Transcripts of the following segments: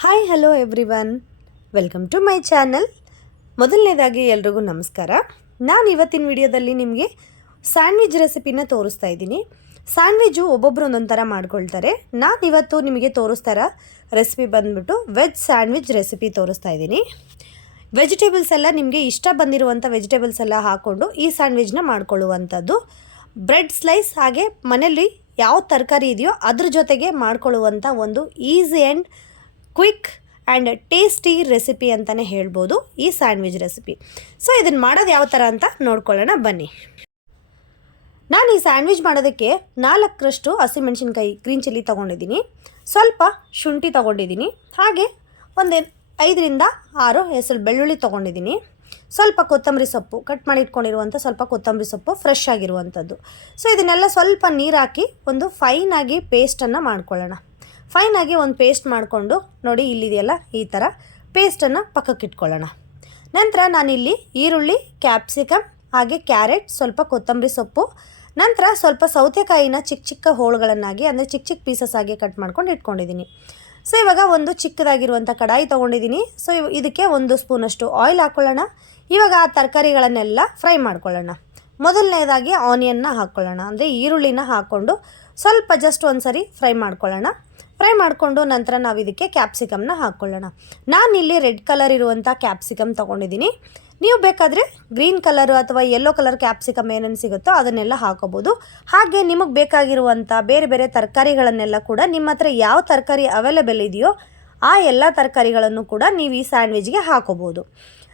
Hi hello everyone welcome to my channel ಮೊದಲನೇದಾಗಿ ಎಲ್ರಿಗೂ ನಮಸ್ಕಾರ. ನಾನು ಇವತ್ತಿನ ವಿಡಿಯೋದಲ್ಲಿ ನಿಮಗೆ ಸ್ಯಾಂಡ್ವಿಚ್ ರೆಸಿಪಿನ ತೋರಿಸ್ತಾ ಇದ್ದೀನಿ. ಸ್ಯಾಂಡ್ವಿಚು ಒಬ್ಬೊಬ್ಬರು ಒಂದೊಂದು ಥರ ಮಾಡ್ಕೊಳ್ತಾರೆ. ನಾನು ಇವತ್ತು ನಿಮಗೆ ತೋರಿಸ್ತಾರ ರೆಸಿಪಿ ಬಂದ್ಬಿಟ್ಟು ವೆಜ್ ಸ್ಯಾಂಡ್ವಿಚ್ ರೆಸಿಪಿ ತೋರಿಸ್ತಾ ಇದ್ದೀನಿ. ವೆಜಿಟೇಬಲ್ಸ್ ಎಲ್ಲ ನಿಮಗೆ ಇಷ್ಟ ಬಂದಿರುವಂಥ ವೆಜಿಟೇಬಲ್ಸ್ ಎಲ್ಲ ಹಾಕ್ಕೊಂಡು ಈ ಸ್ಯಾಂಡ್ವಿಚ್ನ ಮಾಡ್ಕೊಳ್ಳುವಂಥದ್ದು. ಬ್ರೆಡ್ ಸ್ಲೈಸ್ ಹಾಗೆ ಮನೆಯಲ್ಲಿ ಯಾವ ತರಕಾರಿ ಇದೆಯೋ ಅದ್ರ ಜೊತೆಗೆ ಮಾಡ್ಕೊಳ್ಳುವಂಥ ಒಂದು easy and quick and tasty recipe ಅಂತಲೇ ಹೇಳ್ಬೋದು ಈ ಸ್ಯಾಂಡ್ವಿಚ್ ರೆಸಿಪಿ ಸೊ ಇದನ್ನು ಮಾಡೋದು ಯಾವ ಥರ ಅಂತ ನೋಡ್ಕೊಳ್ಳೋಣ, ಬನ್ನಿ. ನಾನು ಈ ಸ್ಯಾಂಡ್ವಿಚ್ ಮಾಡೋದಕ್ಕೆ ನಾಲ್ಕರಷ್ಟು ಹಸಿಮೆಣಸಿನ್ಕಾಯಿ ಗ್ರೀನ್ ಚಿಲ್ಲಿ ತೊಗೊಂಡಿದ್ದೀನಿ. ಸ್ವಲ್ಪ ಶುಂಠಿ ತೊಗೊಂಡಿದ್ದೀನಿ. ಹಾಗೆ ಒಂದು ಐದರಿಂದ ಆರು ಹೆಸರು ಬೆಳ್ಳುಳ್ಳಿ ತೊಗೊಂಡಿದ್ದೀನಿ. ಸ್ವಲ್ಪ ಕೊತ್ತಂಬರಿ ಸೊಪ್ಪು ಕಟ್ ಮಾಡಿ ಇಟ್ಕೊಂಡಿರುವಂಥ ಸ್ವಲ್ಪ ಕೊತ್ತಂಬರಿ ಸೊಪ್ಪು ಫ್ರೆಶ್ ಆಗಿರುವಂಥದ್ದು. ಸೊ ಇದನ್ನೆಲ್ಲ ಸ್ವಲ್ಪ ನೀರು ಹಾಕಿ ಒಂದು ಫೈನಾಗಿ ಪೇಸ್ಟನ್ನು ಮಾಡ್ಕೊಳ್ಳೋಣ. ಫೈನಾಗಿ ಒಂದು ಪೇಸ್ಟ್ ಮಾಡಿಕೊಂಡು, ನೋಡಿ ಇಲ್ಲಿದೆಯಲ್ಲ, ಈ ಥರ ಪೇಸ್ಟನ್ನು ಪಕ್ಕಕ್ಕೆ ಇಟ್ಕೊಳ್ಳೋಣ. ನಂತರ ನಾನಿಲ್ಲಿ ಈರುಳ್ಳಿ ಕ್ಯಾಪ್ಸಿಕಮ್ ಹಾಗೆ ಕ್ಯಾರೆಟ್ ಸ್ವಲ್ಪ ಕೊತ್ತಂಬರಿ ಸೊಪ್ಪು, ನಂತರ ಸ್ವಲ್ಪ ಸೌತೆಕಾಯಿನ ಚಿಕ್ಕ ಚಿಕ್ಕ ಹೋಳುಗಳನ್ನಾಗಿ ಅಂದರೆ ಚಿಕ್ಕ ಚಿಕ್ಕ ಪೀಸಸ್ ಆಗಿ ಕಟ್ ಮಾಡ್ಕೊಂಡು ಇಟ್ಕೊಂಡಿದ್ದೀನಿ ಸೊ ಇವಾಗ ಒಂದು ಚಿಕ್ಕದಾಗಿರುವಂಥ ಕಡಾಯಿ ತೊಗೊಂಡಿದ್ದೀನಿ ಸೊ ಇದಕ್ಕೆ ಒಂದು ಸ್ಪೂನಷ್ಟು ಆಯಿಲ್ ಹಾಕ್ಕೊಳ್ಳೋಣ ಇವಾಗ ಆ ತರಕಾರಿಗಳನ್ನೆಲ್ಲ ಫ್ರೈ ಮಾಡ್ಕೊಳ್ಳೋಣ. ಮೊದಲನೇದಾಗಿ ಆನಿಯನ್ನ ಹಾಕ್ಕೊಳ್ಳೋಣ ಅಂದರೆ ಈರುಳ್ಳಿನ ಹಾಕ್ಕೊಂಡು ಸ್ವಲ್ಪ ಜಸ್ಟ್ ಒಂದು ಸರಿ ಫ್ರೈ ಮಾಡ್ಕೊಳ್ಳೋಣ. ಫ್ರೈ ಮಾಡಿಕೊಂಡು ನಂತರ ನಾವು ಇದಕ್ಕೆ ಕ್ಯಾಪ್ಸಿಕಮ್ನ ಹಾಕ್ಕೊಳ್ಳೋಣ ನಾನಿಲ್ಲಿ ರೆಡ್ ಕಲರ್ ಇರುವಂಥ ಕ್ಯಾಪ್ಸಿಕಮ್ ತೊಗೊಂಡಿದ್ದೀನಿ. ನೀವು ಬೇಕಾದರೆ ಗ್ರೀನ್ ಕಲರು ಅಥವಾ ಯೆಲ್ಲೋ ಕಲರ್ ಕ್ಯಾಪ್ಸಿಕಮ್ ಏನೇನು ಸಿಗುತ್ತೋ ಅದನ್ನೆಲ್ಲ ಹಾಕೋಬೋದು. ಹಾಗೆ ನಿಮಗೆ ಬೇಕಾಗಿರುವಂಥ ಬೇರೆ ಬೇರೆ ತರಕಾರಿಗಳನ್ನೆಲ್ಲ ಕೂಡ ನಿಮ್ಮ ಹತ್ರ ಯಾವ ತರಕಾರಿ ಅವೈಲೇಬಲ್ ಇದೆಯೋ ಆ ಎಲ್ಲ ತರಕಾರಿಗಳನ್ನು ಕೂಡ ನೀವು ಈ ಸ್ಯಾಂಡ್ವಿಚ್ಗೆ ಹಾಕೋಬೋದು.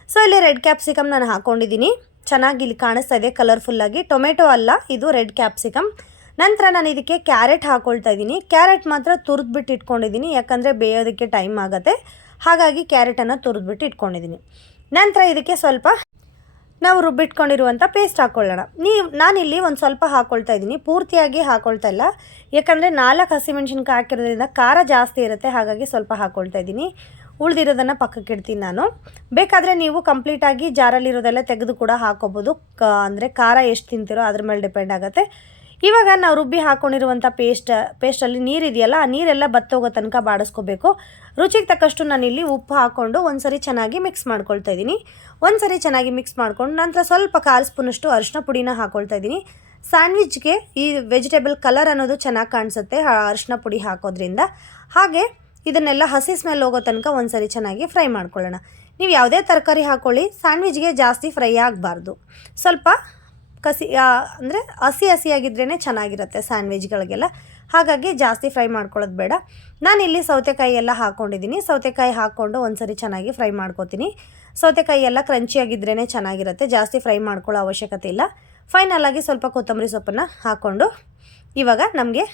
ಸೊ ಇಲ್ಲಿ ರೆಡ್ ಕ್ಯಾಪ್ಸಿಕಮ್ ನಾನು ಹಾಕ್ಕೊಂಡಿದ್ದೀನಿ ಚೆನ್ನಾಗಿ ಇಲ್ಲಿ ಕಾಣಿಸ್ತಾ ಇದೆ ಕಲರ್ಫುಲ್ಲಾಗಿ ಟೊಮೆಟೊ ಅಲ್ಲ, ಇದು ರೆಡ್ ಕ್ಯಾಪ್ಸಿಕಮ್ ನಂತರ ನಾನು ಇದಕ್ಕೆ ಕ್ಯಾರೆಟ್ ಹಾಕ್ಕೊಳ್ತಾ ಇದ್ದೀನಿ. ಕ್ಯಾರೆಟ್ ಮಾತ್ರ ತುರಿದ್ಬಿಟ್ಟು ಇಟ್ಕೊಂಡಿದ್ದೀನಿ, ಯಾಕಂದರೆ ಬೇಯೋದಕ್ಕೆ ಟೈಮ್ ಆಗುತ್ತೆ. ಹಾಗಾಗಿ ಕ್ಯಾರೆಟನ್ನು ತುರಿದ್ಬಿಟ್ಟು ಇಟ್ಕೊಂಡಿದ್ದೀನಿ. ನಂತರ ಇದಕ್ಕೆ ಸ್ವಲ್ಪ ನಾವು ರುಬ್ಬಿಟ್ಕೊಂಡಿರುವಂಥ ಪೇಸ್ಟ್ ಹಾಕ್ಕೊಳ್ಳೋಣ ನೀವು ನಾನಿಲ್ಲಿ ಒಂದು ಸ್ವಲ್ಪ ಹಾಕ್ಕೊಳ್ತಾ ಇದ್ದೀನಿ. ಪೂರ್ತಿಯಾಗಿ ಹಾಕ್ಕೊಳ್ತಾ ಇಲ್ಲ. ಯಾಕಂದರೆ ನಾಲ್ಕು ಹಸಿಮೆಣಸಿನ್ಕಾಯಿ ಹಾಕಿರೋದ್ರಿಂದ ಖಾರ ಜಾಸ್ತಿ ಇರುತ್ತೆ, ಹಾಗಾಗಿ ಸ್ವಲ್ಪ ಹಾಕ್ಕೊಳ್ತಾ ಇದ್ದೀನಿ. ಉಳಿದಿರೋದನ್ನು ಪಕ್ಕಕ್ಕೆ ಇಡ್ತೀನಿ ನಾನು. ಬೇಕಾದರೆ ನೀವು ಕಂಪ್ಲೀಟಾಗಿ ಜಾರಲ್ಲಿರೋದೆಲ್ಲ ತೆಗೆದು ಕೂಡ ಹಾಕೋಬೋದು. ಕ, ಅಂದರೆ ಖಾರ ಎಷ್ಟು ತಿಂತೀರೋ ಅದ್ರ ಮೇಲೆ ಡಿಪೆಂಡ್ ಆಗುತ್ತೆ. ಇವಾಗ ನಾವು ರುಬ್ಬಿ ಹಾಕ್ಕೊಂಡಿರುವಂಥ ಪೇಸ್ಟ್ ಪೇಸ್ಟಲ್ಲಿ ನೀರಿದೆಯಲ್ಲ, ಆ ನೀರೆಲ್ಲ ಬತ್ತೋಗೋ ತನಕ ಬಾಡಿಸ್ಕೋಬೇಕು. ರುಚಿಗೆ ತಕ್ಕಷ್ಟು ನಾನಿಲ್ಲಿ ಉಪ್ಪು ಹಾಕ್ಕೊಂಡು ಒಂದ್ಸರಿ ಚೆನ್ನಾಗಿ ಮಿಕ್ಸ್ ಮಾಡ್ಕೊಳ್ತಾ ಇದ್ದೀನಿ. ಒಂದ್ಸರಿ ಚೆನ್ನಾಗಿ ಮಿಕ್ಸ್ ಮಾಡ್ಕೊಂಡು ನಂತರ ಸ್ವಲ್ಪ ಕಾಲು ಸ್ಪೂನಷ್ಟು ಅರಿಶಿನ ಪುಡಿನ ಹಾಕ್ಕೊಳ್ತಾ ಇದ್ದೀನಿ. ಸ್ಯಾಂಡ್ವಿಚ್ಗೆ ಈ ವೆಜಿಟೇಬಲ್ ಕಲರ್ ಅನ್ನೋದು ಚೆನ್ನಾಗಿ ಕಾಣಿಸುತ್ತೆ ಅರಿಶಿನ ಪುಡಿ ಹಾಕೋದ್ರಿಂದ. ಹಾಗೆ ಇದನ್ನೆಲ್ಲ ಹಸಿ ಸ್ಮೆಲ್ ಹೋಗೋ ತನಕ ಒಂದ್ಸರಿ ಚೆನ್ನಾಗಿ ಫ್ರೈ ಮಾಡ್ಕೊಳ್ಳೋಣ. ನೀವು ಯಾವುದೇ ತರಕಾರಿ ಹಾಕ್ಕೊಳ್ಳಿ ಸ್ಯಾಂಡ್ವಿಚ್ಗೆ ಜಾಸ್ತಿ ಫ್ರೈ ಆಗಬಾರ್ದು. ಸ್ವಲ್ಪ ಕಸಿ ಅಂದರೆ ಹಸಿ ಹಸಿಯಾಗಿದ್ರೇ ಚೆನ್ನಾಗಿರುತ್ತೆ ಸ್ಯಾಂಡ್ವಿಚ್ಗಳಿಗೆಲ್ಲ ಹಾಗಾಗಿ ಜಾಸ್ತಿ ಫ್ರೈ ಮಾಡ್ಕೊಳ್ಳೋದು ಬೇಡ. ನಾನಿಲ್ಲಿ ಸೌತೆಕಾಯಿ ಎಲ್ಲ ಹಾಕ್ಕೊಂಡಿದ್ದೀನಿ ಸೌತೆಕಾಯಿ ಹಾಕ್ಕೊಂಡು ಒಂದ್ಸರಿ ಚೆನ್ನಾಗಿ ಫ್ರೈ ಮಾಡ್ಕೊತೀನಿ. ಸೌತೆಕಾಯಿ ಎಲ್ಲ ಕ್ರಂಚಿಯಾಗಿದ್ರೇ ಚೆನ್ನಾಗಿರುತ್ತೆ. ಜಾಸ್ತಿ ಫ್ರೈ ಮಾಡ್ಕೊಳ್ಳೋ ಅವಶ್ಯಕತೆ ಇಲ್ಲ. ಫೈನಲ್ ಆಗಿ ಸ್ವಲ್ಪ ಕೊತ್ತಂಬರಿ ಸೊಪ್ಪನ್ನು ಹಾಕ್ಕೊಂಡು ಇವಾಗ ನಮಗೆ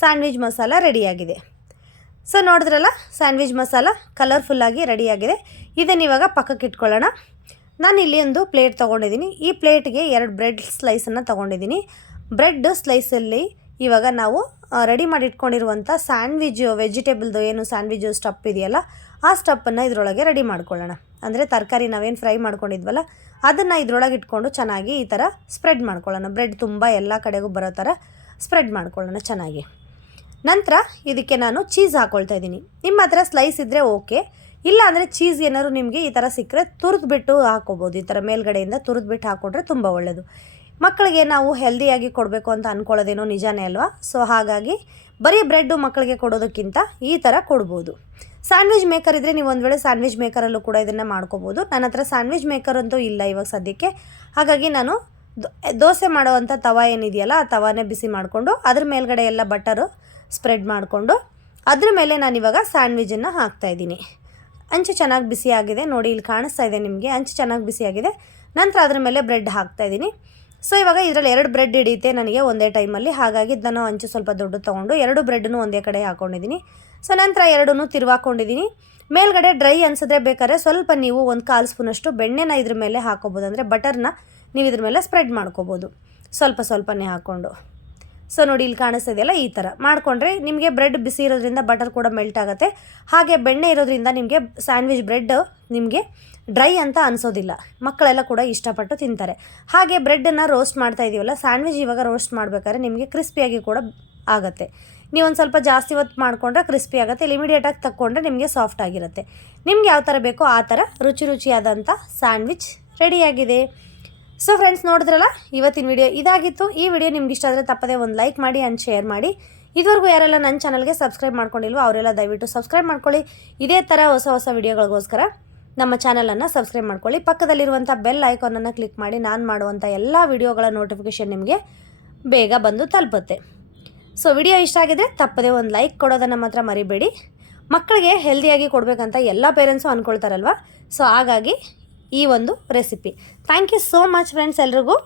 ಸ್ಯಾಂಡ್ವಿಚ್ ಮಸಾಲ ರೆಡಿಯಾಗಿದೆ ಸೊ ನೋಡಿದ್ರಲ್ಲ ಸ್ಯಾಂಡ್ವಿಚ್ ಮಸಾಲ ಕಲರ್ಫುಲ್ಲಾಗಿ ರೆಡಿಯಾಗಿದೆ ಇದನ್ನು ಇವಾಗ ಪಕ್ಕಕ್ಕೆ ಇಟ್ಕೊಳ್ಳೋಣ. ನಾನು ಇಲ್ಲಿ ಒಂದು ಪ್ಲೇಟ್ ತೊಗೊಂಡಿದ್ದೀನಿ. ಈ ಪ್ಲೇಟ್ಗೆ ಎರಡು ಬ್ರೆಡ್ ಸ್ಲೈಸನ್ನು ತೊಗೊಂಡಿದ್ದೀನಿ. ಬ್ರೆಡ್ ಸ್ಲೈಸಲ್ಲಿ ಇವಾಗ ನಾವು ರೆಡಿ ಮಾಡಿ ಇಟ್ಕೊಂಡಿರುವಂಥ ಸ್ಯಾಂಡ್ವಿಜ್ ವೆಜಿಟೇಬಲ್ದು ಏನು ಸ್ಯಾಂಡ್ವಿಜ್ ಸ್ಟಪ್ ಇದೆಯಲ್ಲ, ಆ ಸ್ಟಪ್ಪನ್ನು ಇದರೊಳಗೆ ರೆಡಿ ಮಾಡ್ಕೊಳ್ಳೋಣ. ಅಂದರೆ ತರಕಾರಿ ನಾವೇನು ಫ್ರೈ ಮಾಡ್ಕೊಂಡಿದ್ವಲ್ಲ, ಅದನ್ನು ಇದರೊಳಗೆ ಇಟ್ಕೊಂಡು ಚೆನ್ನಾಗಿ ಈ ಥರ ಸ್ಪ್ರೆಡ್ ಮಾಡ್ಕೊಳ್ಳೋಣ. ಬ್ರೆಡ್ ತುಂಬ ಎಲ್ಲ ಕಡೆಗೂ ಬರೋ ಥರ ಸ್ಪ್ರೆಡ್ ಮಾಡ್ಕೊಳ್ಳೋಣ ಚೆನ್ನಾಗಿ. ನಂತರ ಇದಕ್ಕೆ ನಾನು ಚೀಸ್ ಹಾಕ್ಕೊಳ್ತಾ ಇದ್ದೀನಿ. ನಿಮ್ಮ ಹತ್ರ ಸ್ಲೈಸ್ ಇದ್ದರೆ ಓಕೆ ಇಲ್ಲ ಅಂದರೆ ಚೀಸ್ ಏನಾದ್ರು ನಿಮಗೆ ಈ ಥರ ಸಿಕ್ಕರೆ ತುರಿದ್ಬಿಟ್ಟು ಹಾಕೋಬೋದು. ಈ ಥರ ಮೇಲ್ಗಡೆಯಿಂದ ತುರಿದ್ಬಿಟ್ಟು ಹಾಕ್ಕೊಂಡ್ರೆ ತುಂಬ ಒಳ್ಳೆಯದು ಮಕ್ಕಳಿಗೆ ನಾವು ಹೆಲ್ದಿಯಾಗಿ ಕೊಡಬೇಕು ಅಂತ ಅಂದ್ಕೊಳ್ಳೋದೇನೋ ನಿಜಾನೇ ಅಲ್ವಾ? ಸೊ ಹಾಗಾಗಿ ಬರೀ ಬ್ರೆಡ್ಡು ಮಕ್ಕಳಿಗೆ ಕೊಡೋದಕ್ಕಿಂತ ಈ ಥರ ಕೊಡ್ಬೋದು. ಸ್ಯಾಂಡ್ವಿಚ್ ಮೇಕರ್ ಇದ್ದರೆ ನೀವು ಒಂದು ವೇಳೆ ಸ್ಯಾಂಡ್ವಿಚ್ ಮೇಕರಲ್ಲೂ ಕೂಡ ಇದನ್ನು ಮಾಡ್ಕೋಬೋದು. ನನ್ನ ಹತ್ರ ಸ್ಯಾಂಡ್ವಿಚ್ ಮೇಕರ್ ಅಂತೂ ಇಲ್ಲ ಇವಾಗ ಸದ್ಯಕ್ಕೆ. ಹಾಗಾಗಿ ನಾನು ದೋಸೆ ಮಾಡುವಂಥ ತವ ಏನಿದೆಯಲ್ಲ, ಆ ತವಾನೇ ಬಿಸಿ ಮಾಡಿಕೊಂಡು ಅದ್ರ ಮೇಲ್ಗಡೆ ಎಲ್ಲ ಬಟರು ಸ್ಪ್ರೆಡ್ ಮಾಡಿಕೊಂಡು ಅದ್ರ ಮೇಲೆ ನಾನಿವಾಗ ಸ್ಯಾಂಡ್ವಿಚನ್ನು ಹಾಕ್ತಾಯಿದ್ದೀನಿ ಅಂಚು ಚೆನ್ನಾಗಿ ಬಿಸಿಯಾಗಿದೆ ನೋಡಿ ಇಲ್ಲಿ ಕಾಣಿಸ್ತಾ ಇದೆ ನಿಮಗೆ. ಅಂಚು ಚೆನ್ನಾಗಿ ಬಿಸಿಯಾಗಿದೆ ನಂತರ ಅದ್ರ ಮೇಲೆ ಬ್ರೆಡ್ ಹಾಕ್ತಾಯಿದ್ದೀನಿ ಸೊ, ಇವಾಗ ಇದರಲ್ಲಿ ಎರಡು ಬ್ರೆಡ್ ಹಿಡಿಯುತ್ತೆ ನನಗೆ ಒಂದೇ ಟೈಮಲ್ಲಿ. ಹಾಗಾಗಿ ಇದನ್ನು ಅಂಚು ಸ್ವಲ್ಪ ದೊಡ್ಡ ತೊಗೊಂಡು ಎರಡು ಬ್ರೆಡ್ನು ಒಂದೇ ಕಡೆ ಹಾಕ್ಕೊಂಡಿದ್ದೀನಿ ಸೊ, ನಂತರ ಎರಡನ್ನೂ ತಿರುವಾಕೊಂಡಿದ್ದೀನಿ. ಮೇಲ್ಗಡೆ ಡ್ರೈ ಅನ್ಸಿದ್ರೆ ಬೇಕಾದ್ರೆ ಸ್ವಲ್ಪ ನೀವು ಒಂದು ಕಾಲು ಸ್ಪೂನಷ್ಟು ಬೆಣ್ಣೆನ ಇದ್ರ ಮೇಲೆ ಹಾಕೋಬೋದು. ಅಂದರೆ ಬಟರ್ನ ನೀವು ಇದ್ರ ಮೇಲೆ ಸ್ಪ್ರೆಡ್ ಮಾಡ್ಕೋಬೋದು. ಸ್ವಲ್ಪ ಸ್ವಲ್ಪನೇ ಹಾಕ್ಕೊಂಡು. ಸೊ ನೋಡಿ, ಇಲ್ಲಿ ಕಾಣಿಸ್ತಿದೆಯಲ್ಲ ಈ ಥರ ಮಾಡಿಕೊಂಡ್ರೆ ನಿಮಗೆ ಬ್ರೆಡ್ ಬಿಸಿ ಇರೋದ್ರಿಂದ ಬಟರ್ ಕೂಡ ಮೆಲ್ಟ್ ಆಗುತ್ತೆ. ಹಾಗೆ ಬೆಣ್ಣೆ ಇರೋದ್ರಿಂದ ನಿಮಗೆ ಸ್ಯಾಂಡ್ವಿಚ್ ಬ್ರೆಡ್ ನಿಮಗೆ ಡ್ರೈ ಅಂತ ಅನಿಸೋದಿಲ್ಲ. ಮಕ್ಕಳೆಲ್ಲ ಕೂಡ ಇಷ್ಟಪಟ್ಟು ತಿಂತಾರೆ. ಹಾಗೆ ಬ್ರೆಡ್ಡನ್ನು ರೋಸ್ಟ್ ಮಾಡ್ತಾ ಇದೀವಲ್ಲ ಸ್ಯಾಂಡ್ವಿಚ್ ಇವಾಗ ರೋಸ್ಟ್ ಮಾಡಬೇಕಾದ್ರೆ ನಿಮಗೆ ಕ್ರಿಸ್ಪಿಯಾಗಿ ಕೂಡ ಆಗುತ್ತೆ. ನೀವು ಒಂದು ಸ್ವಲ್ಪ ಜಾಸ್ತಿ ಹೊತ್ತು ಮಾಡಿಕೊಂಡ್ರೆ ಕ್ರಿಸ್ಪಿ ಆಗುತ್ತೆ, ಇಲ್ಲಿ ಇಮಿಡಿಯೇಟಾಗಿ ತಕ್ಕೊಂಡ್ರೆ ನಿಮಗೆ ಸಾಫ್ಟ್ ಆಗಿರುತ್ತೆ. ನಿಮ್ಗೆ ಯಾವ ಥರ ಬೇಕೋ ಆ ಥರ ರುಚಿ ರುಚಿಯಾದಂಥ ಸ್ಯಾಂಡ್ವಿಚ್ ರೆಡಿಯಾಗಿದೆ ಸೊ ಫ್ರೆಂಡ್ಸ್ ನೋಡಿದ್ರಲ್ಲ? ಇವತ್ತಿನ ವಿಡಿಯೋ ಇದಾಗಿತ್ತು. ಈ ವಿಡಿಯೋ ನಿಮ್ಗೆ ಇಷ್ಟ ಆದರೆ ತಪ್ಪದೇ ಒಂದು ಲೈಕ್ ಮಾಡಿ ಆ್ಯಂಡ್ ಶೇರ್ ಮಾಡಿ. ಇದುವರೆಗೂ ಯಾರೆಲ್ಲ ನನ್ನ ಚಾನಲ್ಗೆ ಸಬ್ಸ್ಕ್ರೈಬ್ ಮಾಡ್ಕೊಂಡಿಲ್ವೋ ಅವರೆಲ್ಲ ದಯವಿಟ್ಟು ಸಬ್ಸ್ಕ್ರೈಬ್ ಮಾಡ್ಕೊಳ್ಳಿ. ಇದೇ ಥರ ಹೊಸ ಹೊಸ ವಿಡಿಯೋಗಳಿಗೋಸ್ಕರ ನಮ್ಮ ಚಾನಲನ್ನು ಸಬ್ಸ್ಕ್ರೈಬ್ ಮಾಡ್ಕೊಳ್ಳಿ. ಪಕ್ಕದಲ್ಲಿರುವಂಥ ಬೆಲ್ ಐಕಾನನ್ನು ಕ್ಲಿಕ್ ಮಾಡಿ ನಾನು ಮಾಡುವಂಥ ಎಲ್ಲ ವಿಡಿಯೋಗಳ ನೋಟಿಫಿಕೇಷನ್ ನಿಮಗೆ ಬೇಗ ಬಂದು ತಲುಪುತ್ತೆ. ಸೊ ವಿಡಿಯೋ ಇಷ್ಟ ಆಗಿದ್ರೆ ತಪ್ಪದೇ ಒಂದು ಲೈಕ್ ಕೊಡೋದನ್ನು ಮಾತ್ರ ಮರಿಬೇಡಿ. ಮಕ್ಕಳಿಗೆ ಹೆಲ್ದಿಯಾಗಿ ಕೊಡಬೇಕಂತ ಎಲ್ಲ ಪೇರೆಂಟ್ಸು ಅಂದ್ಕೊಳ್ತಾರಲ್ವ ಸೊ ಹಾಗಾಗಿ ಈ ಒಂದು recipe thank you so much friends ಎಲ್ರಿಗೂ.